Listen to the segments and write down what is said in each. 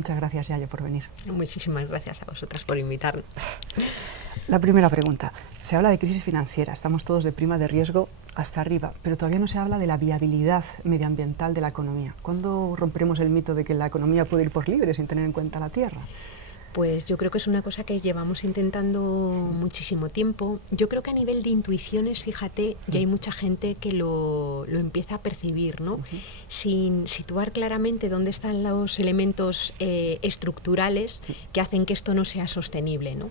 Muchas gracias, Yayo, por venir. Muchísimas gracias a vosotras por invitarme. La primera pregunta. Se habla de crisis financiera, estamos todos de prima de riesgo hasta arriba, pero todavía no se habla de la viabilidad medioambiental de la economía. ¿Cuándo romperemos el mito de que la economía puede ir por libre sin tener en cuenta la tierra? Pues yo creo que es una cosa que llevamos intentando muchísimo tiempo. Yo creo que a nivel de intuiciones, fíjate, ya hay mucha gente que lo empieza a percibir, ¿no? Sin situar claramente dónde están los elementos estructurales que hacen que esto no sea sostenible, ¿no?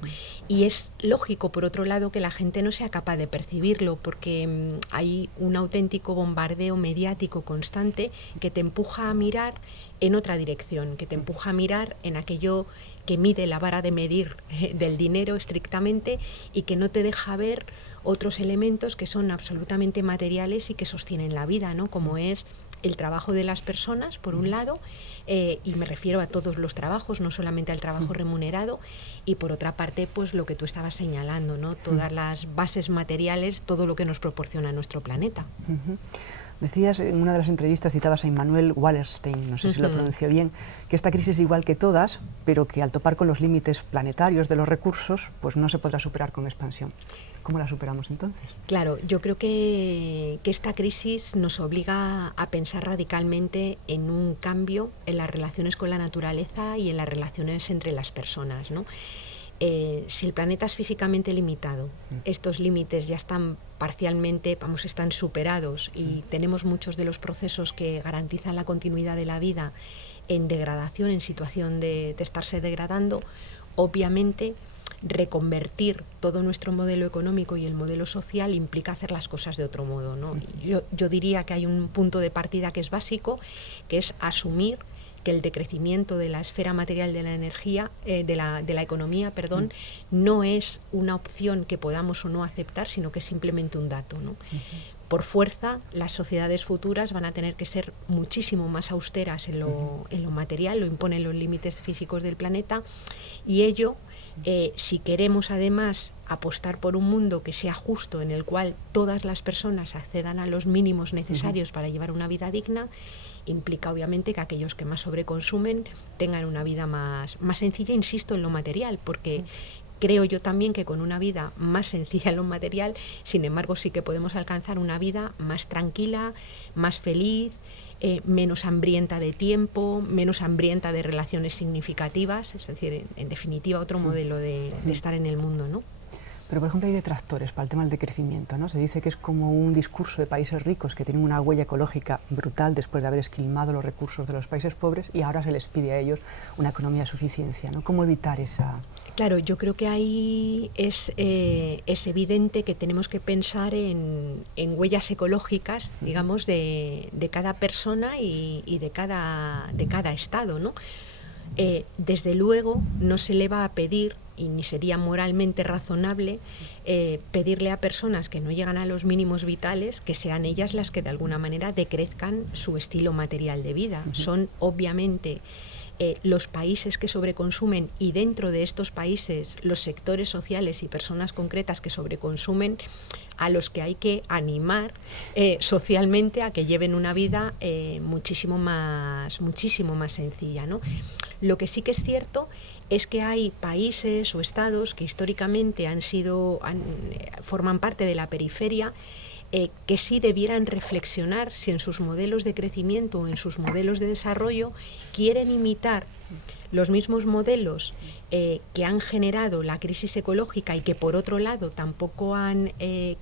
Y es lógico, por otro lado, que la gente no sea capaz de percibirlo, porque hay un auténtico bombardeo mediático constante que te empuja a mirar en otra dirección, que te empuja a mirar en aquello que mide la vara de medir del dinero estrictamente y que no te deja ver otros elementos que son absolutamente materiales y que sostienen la vida, ¿no? Como es el trabajo de las personas, por un lado, y me refiero a todos los trabajos, no solamente al trabajo remunerado, y por otra parte, pues lo que tú estabas señalando, ¿no? Todas las bases materiales, todo lo que nos proporciona nuestro planeta. Decías en una de las entrevistas, citabas a Immanuel Wallerstein, no sé si lo pronuncio bien, que esta crisis es igual que todas, pero que al topar con los límites planetarios de los recursos, pues no se podrá superar con expansión. ¿Cómo la superamos entonces? Claro, yo creo que esta crisis nos obliga a pensar radicalmente en un cambio en las relaciones con la naturaleza y en las relaciones entre las personas, ¿no? Si el planeta es físicamente limitado, estos límites ya están parcialmente, están superados y tenemos muchos de los procesos que garantizan la continuidad de la vida en degradación, en situación de estarse degradando, obviamente reconvertir todo nuestro modelo económico y el modelo social implica hacer las cosas de otro modo, ¿no? Yo diría que hay un punto de partida que es básico, que es asumir que el decrecimiento de la esfera material de la energía, de la economía, no es una opción que podamos o no aceptar, sino que es simplemente un dato, ¿no? Por fuerza, las sociedades futuras van a tener que ser muchísimo más austeras en lo material, lo imponen los límites físicos del planeta, y ello, si queremos además apostar por un mundo que sea justo, en el cual todas las personas accedan a los mínimos necesarios para llevar una vida digna, implica obviamente que aquellos que más sobreconsumen tengan una vida más sencilla, insisto, en lo material, porque creo yo también que con una vida más sencilla en lo material, sin embargo sí que podemos alcanzar una vida más tranquila, más feliz, menos hambrienta de tiempo, menos hambrienta de relaciones significativas, es decir, en definitiva otro modelo de estar en el mundo, ¿no? Pero, por ejemplo, hay detractores para el tema del decrecimiento, ¿no? Se dice que es como un discurso de países ricos que tienen una huella ecológica brutal después de haber esquilmado los recursos de los países pobres y ahora se les pide a ellos una economía de suficiencia, ¿no? ¿Cómo evitar esa...? Claro, yo creo que ahí es evidente que tenemos que pensar en huellas ecológicas, digamos, de cada persona y de cada estado, ¿no? Desde luego no se le va a pedir, y ni sería moralmente razonable, pedirle a personas que no llegan a los mínimos vitales que sean ellas las que de alguna manera decrezcan su estilo material de vida. Son obviamente los países que sobreconsumen, y dentro de estos países los sectores sociales y personas concretas que sobreconsumen, a los que hay que animar socialmente a que lleven una vida muchísimo más sencilla, ¿no? Lo que sí que es cierto es que hay países o estados que históricamente forman parte de la periferia, que sí debieran reflexionar si en sus modelos de crecimiento o en sus modelos de desarrollo quieren imitar los mismos modelos que han generado la crisis ecológica y que por otro lado tampoco han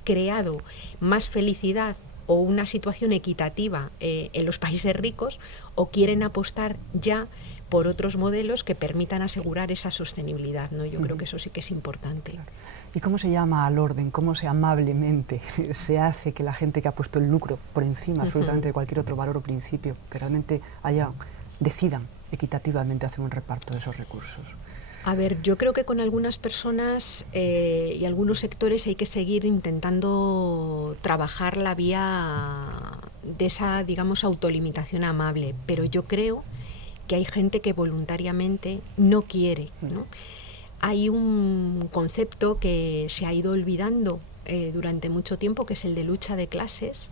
creado más felicidad o una situación equitativa en los países ricos, o quieren apostar ya por otros modelos que permitan asegurar esa sostenibilidad, ¿no? Yo creo que eso sí que es importante. Claro. ¿Y cómo se llama al orden? ¿Cómo se amablemente se hace que la gente que ha puesto el lucro por encima absolutamente de cualquier otro valor o principio, que realmente decidan equitativamente hacer un reparto de esos recursos? A ver, yo creo que con algunas personas y algunos sectores hay que seguir intentando trabajar la vía de esa, digamos, autolimitación amable, pero yo creo que hay gente que voluntariamente no quiere, ¿no? Hay un concepto que se ha ido olvidando durante mucho tiempo, que es el de lucha de clases,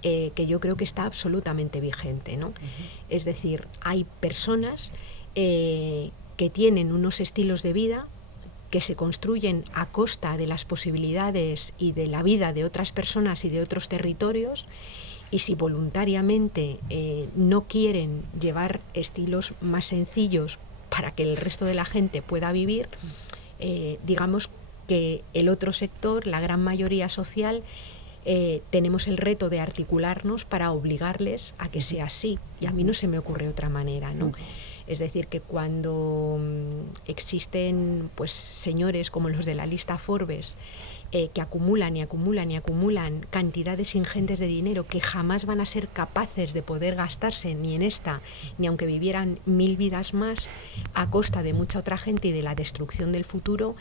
que yo creo que está absolutamente vigente, ¿no? Es decir, hay personas que tienen unos estilos de vida que se construyen a costa de las posibilidades y de la vida de otras personas y de otros territorios, y si voluntariamente no quieren llevar estilos más sencillos para que el resto de la gente pueda vivir, digamos que el otro sector, la gran mayoría social, tenemos el reto de articularnos para obligarles a que sea así, y a mí no se me ocurre otra manera, ¿no? Es decir, que cuando existen pues señores como los de la lista Forbes, que acumulan y acumulan y acumulan cantidades ingentes de dinero que jamás van a ser capaces de poder gastarse ni en esta, ni aunque vivieran 1000 vidas más, a costa de mucha otra gente y de la destrucción del futuro,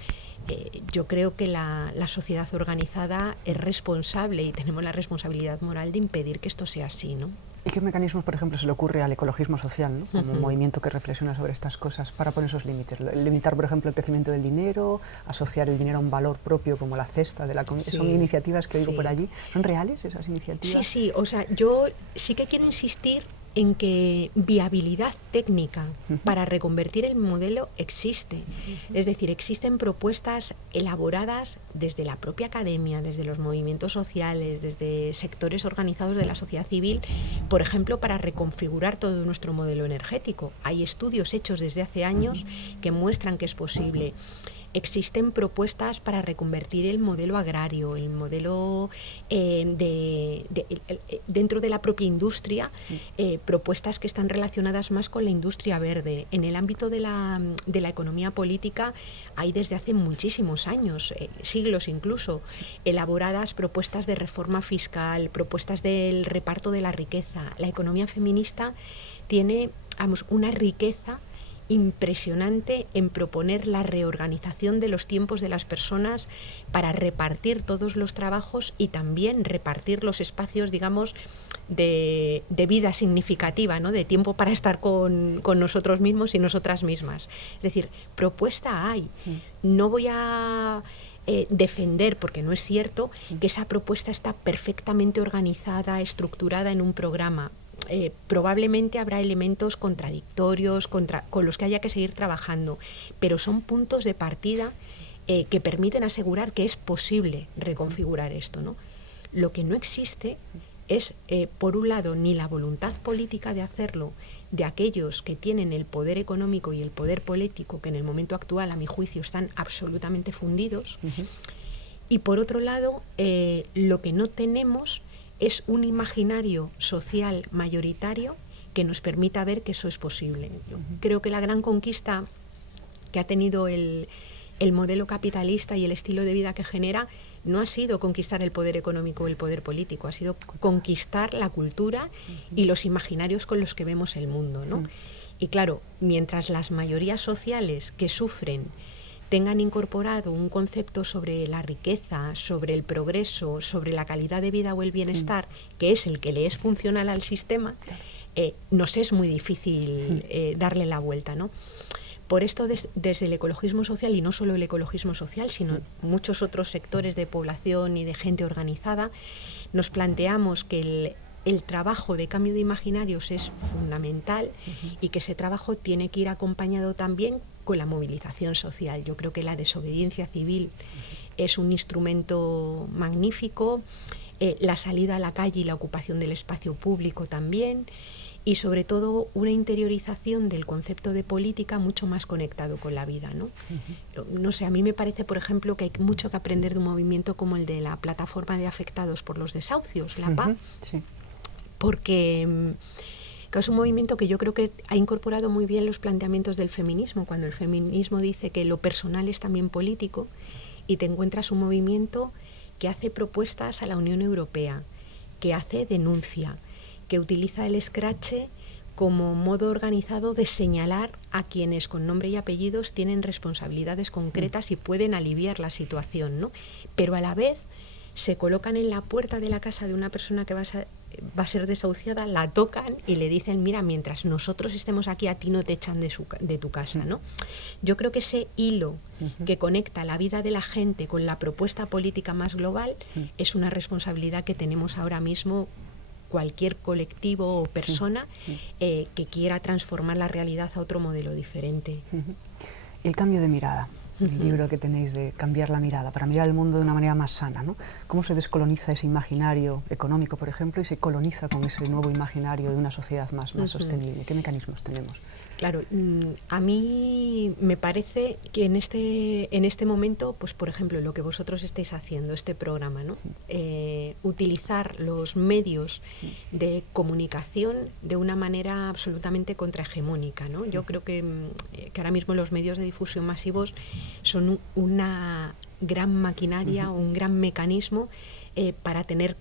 yo creo que la sociedad organizada es responsable y tenemos la responsabilidad moral de impedir que esto sea así, ¿no? ¿Y qué mecanismos, por ejemplo, se le ocurre al ecologismo social, ¿no? Como un movimiento que reflexiona sobre estas cosas para poner esos límites? Limitar, por ejemplo, el crecimiento del dinero, asociar el dinero a un valor propio como la cesta de la comida. Sí, son iniciativas que oigo por allí. ¿Son reales esas iniciativas? Sí, sí. O sea, yo sí que quiero insistir en que viabilidad técnica para reconvertir el modelo existe. Es decir, existen propuestas elaboradas desde la propia academia, desde los movimientos sociales, desde sectores organizados de la sociedad civil, por ejemplo, para reconfigurar todo nuestro modelo energético. Hay estudios hechos desde hace años que muestran que es posible. Existen propuestas para reconvertir el modelo agrario, el modelo dentro de la propia industria, propuestas que están relacionadas más con la industria verde. En el ámbito de la economía política hay desde hace muchísimos años, siglos incluso, elaboradas propuestas de reforma fiscal, propuestas del reparto de la riqueza. La economía feminista tiene, vamos, una riqueza impresionante en proponer la reorganización de los tiempos de las personas para repartir todos los trabajos y también repartir los espacios, digamos, de vida significativa, ¿no? De tiempo para estar con nosotros mismos y nosotras mismas. Es decir, propuesta hay. No voy a defender, porque no es cierto, que esa propuesta está perfectamente organizada, estructurada en un programa. Probablemente habrá elementos contradictorios con los que haya que seguir trabajando, pero son puntos de partida que permiten asegurar que es posible reconfigurar esto, ¿no? Lo que no existe es, por un lado, ni la voluntad política de hacerlo de aquellos que tienen el poder económico y el poder político, que en el momento actual, a mi juicio, están absolutamente fundidos, y por otro lado, lo que no tenemos es un imaginario social mayoritario que nos permita ver que eso es posible. Yo creo que la gran conquista que ha tenido el modelo capitalista y el estilo de vida que genera no ha sido conquistar el poder económico o el poder político, ha sido conquistar la cultura y los imaginarios con los que vemos el mundo, ¿no? Y claro, mientras las mayorías sociales que sufren tengan incorporado un concepto sobre la riqueza, sobre el progreso, sobre la calidad de vida o el bienestar, que es el que le es funcional al sistema, nos es muy difícil darle la vuelta, ¿no? Por esto, desde el ecologismo social, y no solo el ecologismo social, sino muchos otros sectores de población y de gente organizada, nos planteamos que el trabajo de cambio de imaginarios es fundamental y que ese trabajo tiene que ir acompañado también con la movilización social. Yo creo que la desobediencia civil es un instrumento magnífico, la salida a la calle y la ocupación del espacio público también, y sobre todo una interiorización del concepto de política mucho más conectado con la vida, ¿no? No sé, a mí me parece, por ejemplo, que hay mucho que aprender de un movimiento como el de la Plataforma de Afectados por los Desahucios, la PA, porque es un movimiento que yo creo que ha incorporado muy bien los planteamientos del feminismo, cuando el feminismo dice que lo personal es también político, y te encuentras un movimiento que hace propuestas a la Unión Europea, que hace denuncia, que utiliza el escrache como modo organizado de señalar a quienes con nombre y apellidos tienen responsabilidades concretas y pueden aliviar la situación, ¿no? Pero a la vez se colocan en la puerta de la casa de una persona que va a ser desahuciada, la tocan y le dicen, mira, mientras nosotros estemos aquí, a ti no te echan de tu casa, ¿no? Yo creo que ese hilo que conecta la vida de la gente con la propuesta política más global es una responsabilidad que tenemos ahora mismo cualquier colectivo o persona que quiera transformar la realidad a otro modelo diferente. Y el cambio de mirada, el libro que tenéis de cambiar la mirada, para mirar el mundo de una manera más sana, ¿no? ¿Cómo se descoloniza ese imaginario económico, por ejemplo, y se coloniza con ese nuevo imaginario de una sociedad más sostenible? ¿Qué mecanismos tenemos? Claro, a mí me parece que en este momento, pues por ejemplo, lo que vosotros estáis haciendo, este programa, ¿no? Utilizar los medios de comunicación de una manera absolutamente contrahegemónica, ¿no? Yo creo que ahora mismo los medios de difusión masivos son una gran maquinaria, un gran mecanismo para tener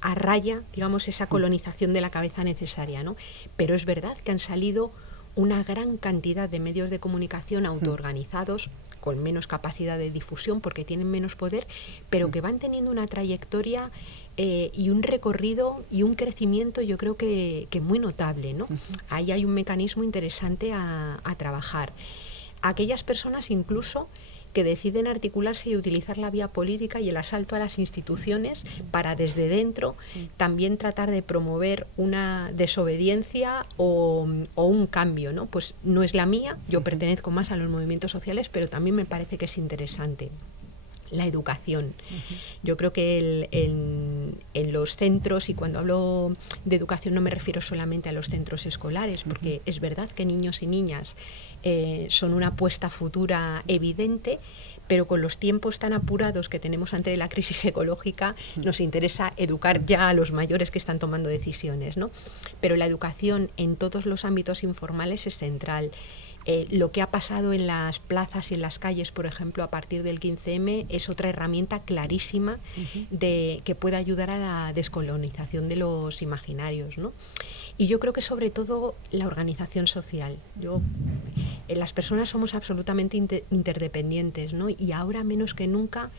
a raya, digamos, esa colonización de la cabeza necesaria, ¿no? Pero es verdad que han salido una gran cantidad de medios de comunicación autoorganizados, con menos capacidad de difusión porque tienen menos poder, pero que van teniendo una trayectoria y un recorrido y un crecimiento, yo creo que muy notable, ¿no? Ahí hay un mecanismo interesante a trabajar. Aquellas personas incluso que deciden articularse y utilizar la vía política y el asalto a las instituciones para desde dentro también tratar de promover una desobediencia o un cambio, ¿no? Pues no es la mía, yo pertenezco más a los movimientos sociales, pero también me parece que es interesante. La educación. Yo creo que en los centros, y cuando hablo de educación no me refiero solamente a los centros escolares, porque es verdad que niños y niñas son una apuesta futura evidente, pero con los tiempos tan apurados que tenemos ante la crisis ecológica, nos interesa educar ya a los mayores que están tomando decisiones, ¿no? Pero la educación en todos los ámbitos informales es central. Lo que ha pasado en las plazas y en las calles, por ejemplo, a partir del 15M, es otra herramienta clarísima que puede ayudar a la descolonización de los imaginarios, ¿no? Y yo creo que sobre todo la organización social. Las personas somos absolutamente interdependientes, ¿no? Y ahora menos que nunca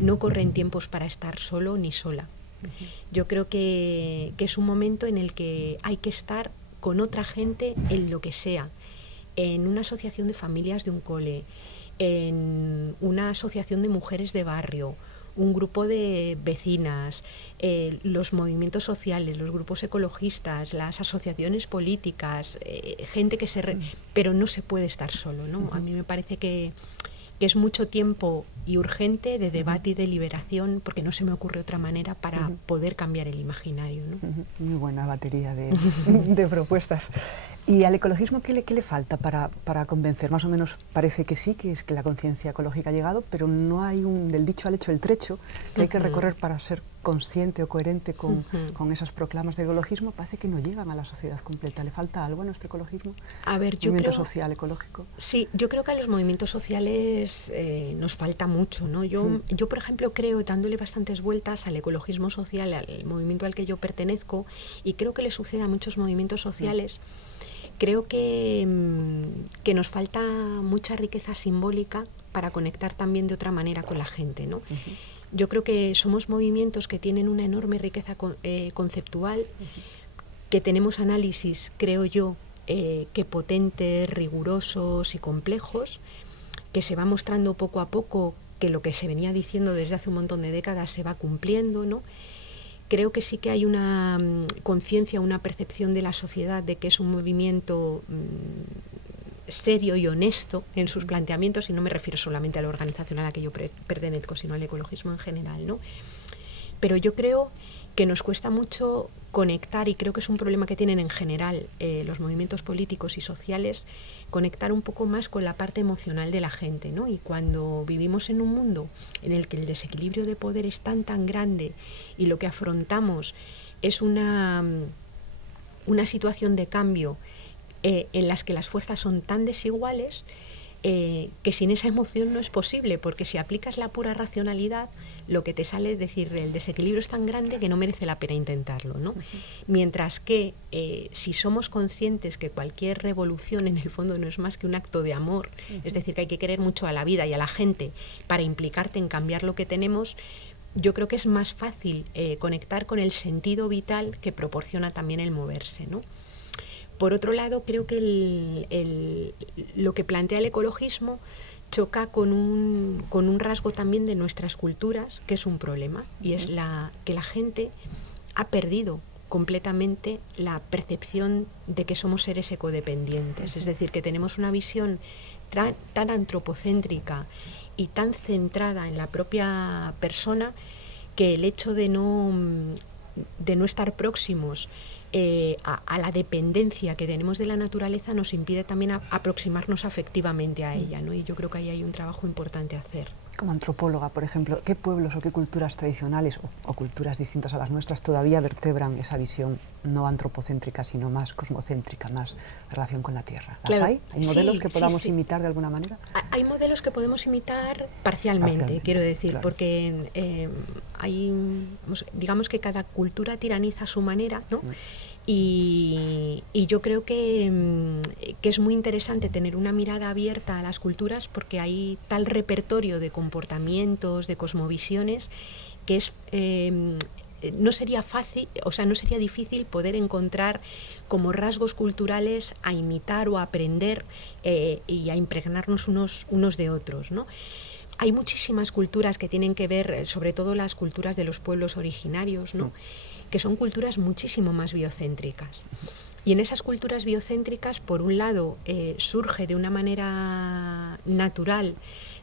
no corren tiempos para estar solo ni sola. Yo creo que es un momento en el que hay que estar con otra gente en lo que sea, en una asociación de familias de un cole, en una asociación de mujeres de barrio, un grupo de vecinas, los movimientos sociales, los grupos ecologistas, las asociaciones políticas, gente que pero no se puede estar solo, ¿no? A mí me parece que es mucho tiempo y urgente de debate y de liberación, porque no se me ocurre otra manera para poder cambiar el imaginario, ¿no? Muy buena batería de propuestas. ¿Y al ecologismo qué le falta para convencer? Más o menos parece que sí, que es que la conciencia ecológica ha llegado, pero no hay del dicho al hecho el trecho que hay que recorrer para ser consciente o coherente con esas proclamas de ecologismo. Parece que no llegan a la sociedad completa. ¿Le falta algo a nuestro ecologismo? A ver, ¿Movimiento social, ecológico? Sí, yo creo que a los movimientos sociales nos falta mucho, ¿no? Yo, por ejemplo, creo, dándole bastantes vueltas al ecologismo social, al movimiento al que yo pertenezco, y creo que le sucede a muchos movimientos sociales. Creo que nos falta mucha riqueza simbólica para conectar también de otra manera con la gente, ¿no? Yo creo que somos movimientos que tienen una enorme riqueza conceptual, que tenemos análisis, creo yo, que potentes, rigurosos y complejos, que se va mostrando poco a poco que lo que se venía diciendo desde hace un montón de décadas se va cumpliendo, ¿no? Creo que sí que hay una conciencia, una percepción de la sociedad de que es un movimiento serio y honesto en sus planteamientos, y no me refiero solamente a la organización a la que yo pertenezco, sino al ecologismo en general, ¿no? Pero yo creo que nos cuesta mucho conectar, y creo que es un problema que tienen en general los movimientos políticos y sociales, conectar un poco más con la parte emocional de la gente, ¿no? Y cuando vivimos en un mundo en el que el desequilibrio de poder es tan grande y lo que afrontamos es una situación de cambio en las que las fuerzas son tan desiguales, que sin esa emoción no es posible, porque si aplicas la pura racionalidad, lo que te sale es decir, el desequilibrio es tan grande que no merece la pena intentarlo, ¿no? Mientras que si somos conscientes que cualquier revolución en el fondo no es más que un acto de amor, es decir, que hay que querer mucho a la vida y a la gente para implicarte en cambiar lo que tenemos, yo creo que es más fácil conectar con el sentido vital que proporciona también el moverse, ¿no? Por otro lado, creo que lo que plantea el ecologismo choca con un rasgo también de nuestras culturas, que es un problema, y es que la gente ha perdido completamente la percepción de que somos seres ecodependientes, es decir, que tenemos una visión tan antropocéntrica y tan centrada en la propia persona que el hecho de no estar próximos a la dependencia que tenemos de la naturaleza nos impide también aproximarnos afectivamente a ella, ¿no? Y yo creo que ahí hay un trabajo importante a hacer. Como antropóloga, por ejemplo, ¿qué pueblos o qué culturas tradicionales o culturas distintas a las nuestras todavía vertebran esa visión no antropocéntrica, sino más cosmocéntrica, más relación con la Tierra? ¿Las hay? ¿Hay modelos que podamos imitar de alguna manera? Hay modelos que podemos imitar parcialmente, quiero decir, claro. Porque digamos que cada cultura tiraniza a su manera, ¿no? Y yo creo que es muy interesante tener una mirada abierta a las culturas porque hay tal repertorio de comportamientos, de cosmovisiones, que no sería fácil, o sea, no sería difícil poder encontrar como rasgos culturales a imitar o a aprender y a impregnarnos unos de otros, ¿no? Hay muchísimas culturas que tienen que ver, sobre todo las culturas de los pueblos originarios, ¿no? Que son culturas muchísimo más biocéntricas. Y en esas culturas biocéntricas, por un lado, surge de una manera natural,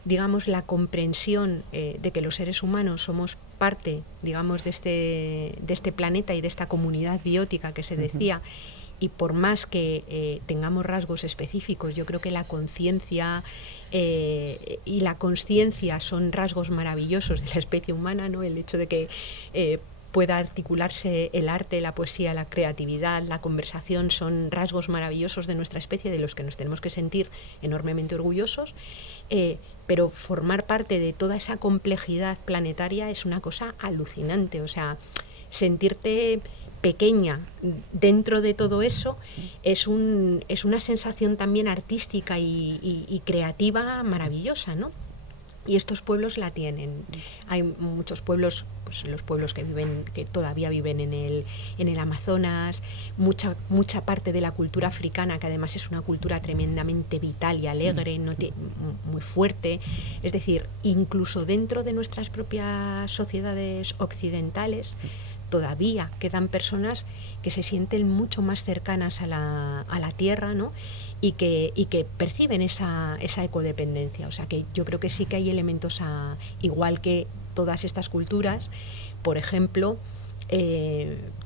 digamos, la comprensión de que los seres humanos somos parte, digamos, de este planeta y de esta comunidad biótica que se decía, y por más que tengamos rasgos específicos, yo creo que la conciencia y la consciencia son rasgos maravillosos de la especie humana, ¿no? El hecho de que pueda articularse el arte, la poesía, la creatividad, la conversación, son rasgos maravillosos de nuestra especie de los que nos tenemos que sentir enormemente orgullosos, pero formar parte de toda esa complejidad planetaria es una cosa alucinante, o sea, sentirte pequeña dentro de todo eso es una sensación también artística y creativa maravillosa, ¿no? Y estos pueblos la tienen. Hay muchos pueblos, pues los pueblos que todavía viven en el Amazonas, mucha parte de la cultura africana, que además es una cultura tremendamente vital y alegre, muy fuerte. Es decir, incluso dentro de nuestras propias sociedades occidentales, todavía quedan personas que se sienten mucho más cercanas a la tierra, ¿no? Y que perciben esa ecodependencia. O sea que yo creo que sí que hay elementos, igual que todas estas culturas, por ejemplo,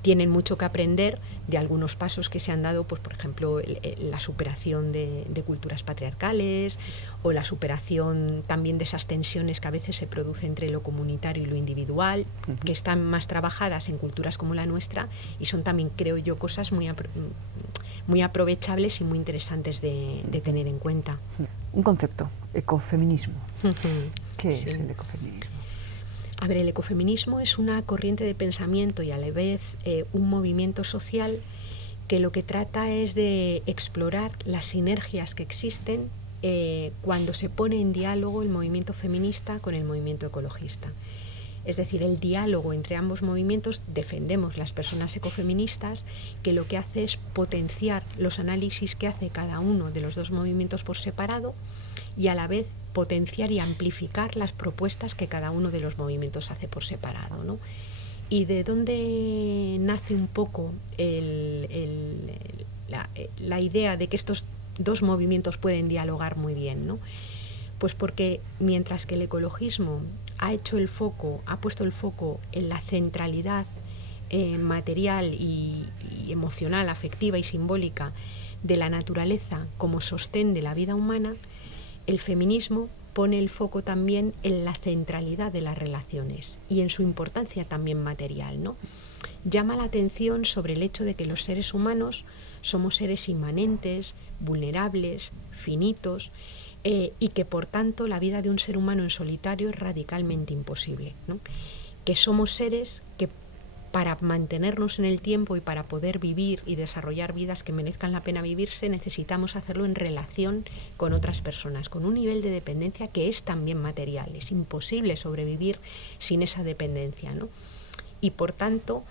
tienen mucho que aprender de algunos pasos que se han dado, pues por ejemplo, la superación de culturas patriarcales o la superación también de esas tensiones que a veces se producen entre lo comunitario y lo individual, que están más trabajadas en culturas como la nuestra y son también, creo yo, cosas muy aprovechables y muy interesantes de tener en cuenta. Un concepto, ecofeminismo. ¿Qué es el ecofeminismo? A ver, el ecofeminismo es una corriente de pensamiento y a la vez un movimiento social que lo que trata es de explorar las sinergias que existen cuando se pone en diálogo el movimiento feminista con el movimiento ecologista. Es decir, el diálogo entre ambos movimientos, defendemos las personas ecofeministas, que lo que hace es potenciar los análisis que hace cada uno de los dos movimientos por separado y a la vez potenciar y amplificar las propuestas que cada uno de los movimientos hace por separado, ¿no? ¿Y de dónde nace un poco la idea de que estos dos movimientos pueden dialogar muy bien, ¿no? Pues porque mientras que el ecologismo ha puesto el foco en la centralidad material y emocional, afectiva y simbólica de la naturaleza como sostén de la vida humana, el feminismo pone el foco también en la centralidad de las relaciones y en su importancia también material, ¿no? Llama la atención sobre el hecho de que los seres humanos somos seres inmanentes, vulnerables, finitos, y que por tanto la vida de un ser humano en solitario es radicalmente imposible, ¿no? Que somos seres que para mantenernos en el tiempo y para poder vivir y desarrollar vidas que merezcan la pena vivirse, necesitamos hacerlo en relación con otras personas, con un nivel de dependencia que es también material. Es imposible sobrevivir sin esa dependencia, ¿no? Y por tanto,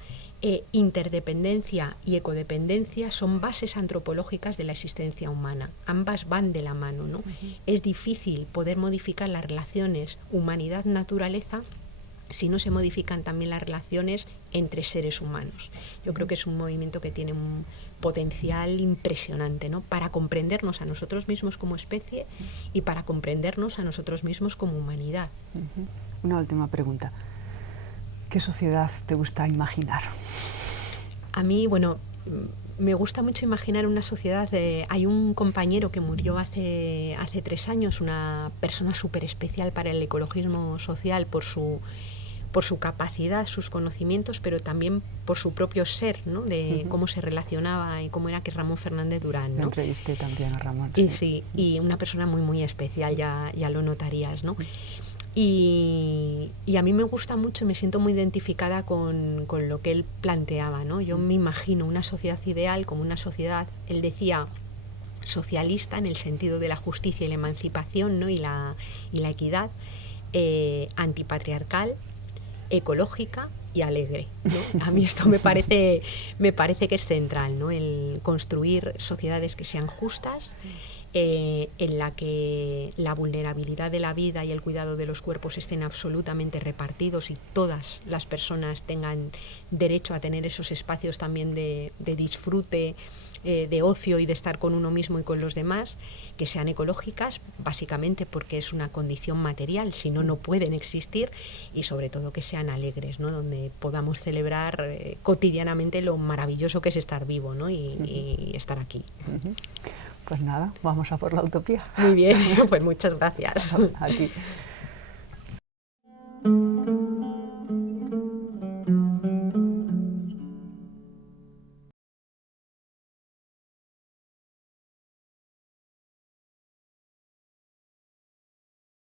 interdependencia y ecodependencia son bases antropológicas de la existencia humana. Ambas van de la mano, ¿no? Es difícil poder modificar las relaciones humanidad-naturaleza si no se modifican también las relaciones entre seres humanos. Yo creo que es un movimiento que tiene un potencial impresionante, ¿no? Para comprendernos a nosotros mismos como especie y para comprendernos a nosotros mismos como humanidad. Una última pregunta. ¿Qué sociedad te gusta imaginar? A mí, bueno, me gusta mucho imaginar una sociedad. Hay un compañero que murió hace 3 años, una persona súper especial para el ecologismo social por su capacidad, sus conocimientos, pero también por su propio ser, ¿no? De cómo se relacionaba y cómo era, que es Ramón Fernández Durán, ¿no? Me entrevisté también a Ramón. Y sí, y una persona muy, muy especial, ya lo notarías, ¿no? Y a mí me gusta mucho y me siento muy identificada con lo que él planteaba, ¿no? Yo me imagino una sociedad ideal como una sociedad, él decía, socialista en el sentido de la justicia y la emancipación, ¿no? y la equidad, antipatriarcal, ecológica y alegre, ¿no? A mí esto me parece que es central, ¿no? El construir sociedades que sean justas, en la que la vulnerabilidad de la vida y el cuidado de los cuerpos estén absolutamente repartidos y todas las personas tengan derecho a tener esos espacios también de disfrute, de ocio y de estar con uno mismo y con los demás, que sean ecológicas, básicamente porque es una condición material, si no, no pueden existir, y sobre todo que sean alegres, ¿no? Donde podamos celebrar cotidianamente lo maravilloso que es estar vivo, ¿no? y estar aquí. Pues nada, vamos a por la utopía. Muy bien, pues muchas gracias. A ti.